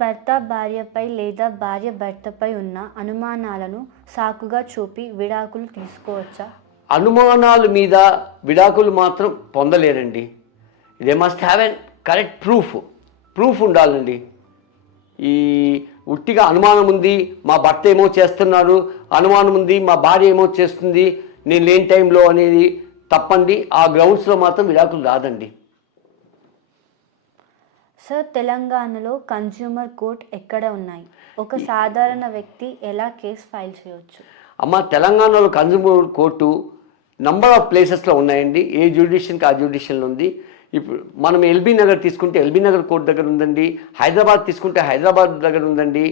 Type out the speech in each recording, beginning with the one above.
భర్త భార్యపై లేదా భార్య భర్తపై ఉన్న అనుమానాలను సాకుగా చూపి విడాకులు తీసుకోవచ్చా? అనుమానాల మీద విడాకులు మాత్రం పొందలేరండి. They must have an correct proof ఉండాలండి. ఈ ఉట్టిగా అనుమానం ఉంది, మా భర్త ఏమో చేస్తున్నారు, అనుమానం ఉంది మా భార్య ఏమో చేస్తుంది, నేను లేని టైంలో అనేది తప్పండి. ఆ గ్రౌండ్స్లో మాత్రం విడాకులు రాదండి. సార్, తెలంగాణలో కన్జ్యూమర్ కోర్ట్ ఎక్కడ ఉన్నాయి? ఒక సాధారణ వ్యక్తి ఎలా కేసు ఫైల్ చేయవచ్చు? అమ్మ, తెలంగాణలో కన్జ్యూమర్ కోర్టు నంబర్ ఆఫ్ ప్లేసెస్లో ఉన్నాయండి. ఏ జ్యుడిషియన్కి ఆ జ్యుడిషియన్లో ఉంది. ఇప్పుడు మనం ఎల్బీ నగర్ తీసుకుంటే ఎల్బీ నగర్ కోర్టు దగ్గర ఉందండి. హైదరాబాద్ తీసుకుంటే హైదరాబాద్ దగ్గర ఉందండి.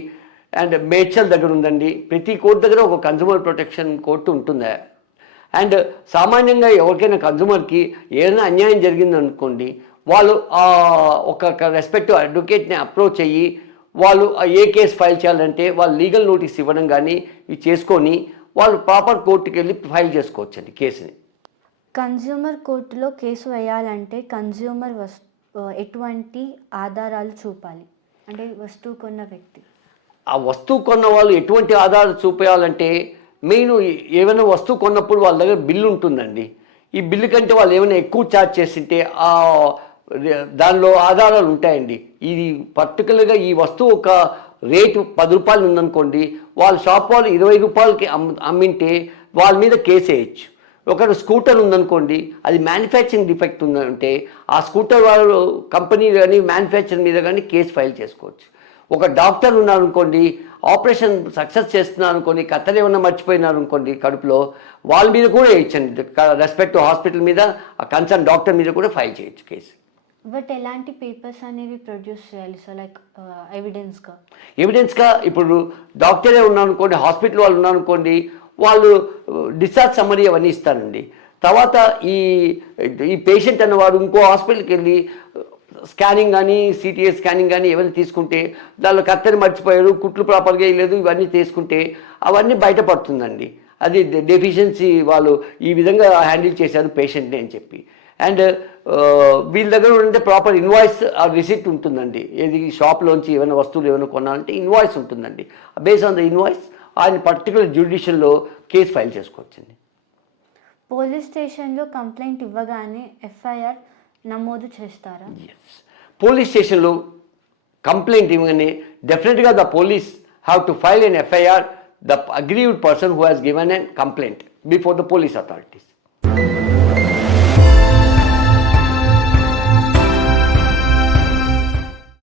అండ్ మేడ్చల్ దగ్గర ఉందండి. ప్రతి కోర్టు దగ్గర ఒక కన్జ్యూమర్ ప్రొటెక్షన్ కోర్టు ఉంటుంది. అండ్ సామాన్యంగా ఎవరికైనా కన్జ్యూమర్కి ఏదైనా అన్యాయం జరిగిందనుకోండి, వాళ్ళు ఒక రెస్పెక్టివ్ అడ్వకేట్ని అప్రోచ్ అయ్యి వాళ్ళు ఏ కేసు ఫైల్ చేయాలంటే వాళ్ళు లీగల్ నోటీస్ ఇవ్వడం కానీ ఇవి చేసుకొని వాళ్ళు ప్రాపర్ కోర్టుకి వెళ్ళి ఫైల్ చేసుకోవచ్చండి కేసుని. కన్జ్యూమర్ కోర్టులో కేసు వేయాలంటే కన్జ్యూమర్ ఎటువంటి ఆధారాలు చూపాలి? అంటే వస్తువు కొన్న వ్యక్తి ఆ వస్తువు కొన్న వాళ్ళు ఎటువంటి ఆధారాలు చూపించాలంటే మెయిన్ ఏమైనా వస్తువు కొన్నప్పుడు వాళ్ళ దగ్గర బిల్లు ఉంటుందండి. ఈ బిల్లు కంటే వాళ్ళు ఏమైనా ఎక్కువ ఛార్జ్ చేస్తుంటే దానిలో ఆధారాలు ఉంటాయండి. ఇది పర్టికులర్గా ఈ వస్తువు ఒక రేటు 10 రూపాయలు ఉందనుకోండి, వాళ్ళ షాప్ వాళ్ళు 20 రూపాయలకి అమ్మింటే వాళ్ళ మీద కేసు వేయచ్చు. ఒక స్కూటర్ ఉందనుకోండి, అది మ్యానుఫ్యాక్చరింగ్ డిఫెక్ట్ ఉందంటే ఆ స్కూటర్ వాళ్ళు కంపెనీ కానీ మ్యానుఫ్యాక్చర్ మీద కానీ కేసు ఫైల్ చేసుకోవచ్చు. ఒక డాక్టర్ ఉన్నారనుకోండి, ఆపరేషన్ సక్సెస్ చేస్తున్నారు అనుకోండి, కత్తెర ఏమన్నా మర్చిపోయినారు అనుకోండి కడుపులో, వాళ్ళ మీద కూడా వేయచ్చండి. రెస్పెక్ట్ హాస్పిటల్ మీద ఆ కన్సర్న్ డాక్టర్ మీద కూడా ఫైల్ చేయొచ్చు కేసు. బట్ ఎలాంటి పేపర్స్ అనేవి ప్రొడ్యూస్ చేయాలి సార్? లైక్ ఎవిడెన్స్గా ఇప్పుడు డాక్టరే ఉన్నారనుకోండి, హాస్పిటల్ వాళ్ళు ఉన్నారనుకోండి, వాళ్ళు డిశ్చార్జ్ సమ్మరీ అవన్నీ ఇస్తారండి. తర్వాత ఈ పేషెంట్ అన్నవాడు ఇంకో హాస్పిటల్కి వెళ్ళి స్కానింగ్ కానీ సిటీఏ స్కానింగ్ కానీ ఏమైనా తీసుకుంటే దానిలో కత్తెర మర్చిపోయారు, కుట్లు ప్రాపర్గా వేయలేదు, ఇవన్నీ తీసుకుంటే అవన్నీ బయటపడుతుందండి. అది డెఫిషియన్సీ, వాళ్ళు ఈ విధంగా హ్యాండిల్ చేశారు పేషెంట్ని అని చెప్పి. అండ్ వీళ్ళ దగ్గర ఉంటే ప్రాపర్ ఇన్వాయిస్ రిసిప్ట్ ఉంటుందండి. ఏది షాప్లోంచి ఏమైనా వస్తువులు ఏమైనా కొనాలంటే ఇన్వాయిస్ ఉంటుందండి. బేస్ ఆన్ ద ఇన్వాయిస్ ఆయన పర్టికులర్ జ్యుడిషియల్లో కేసు ఫైల్ చేసుకోవచ్చండి. పోలీస్ స్టేషన్లో కంప్లైంట్ ఇవ్వగానే ఎఫ్ఐఆర్ నమోదు చేస్తారా? పోలీస్ స్టేషన్లో కంప్లైంట్ ఇవ్వగానే డెఫినెట్గా the police have to file an FIR the aggrieved person who has given an complaint before the police authorities.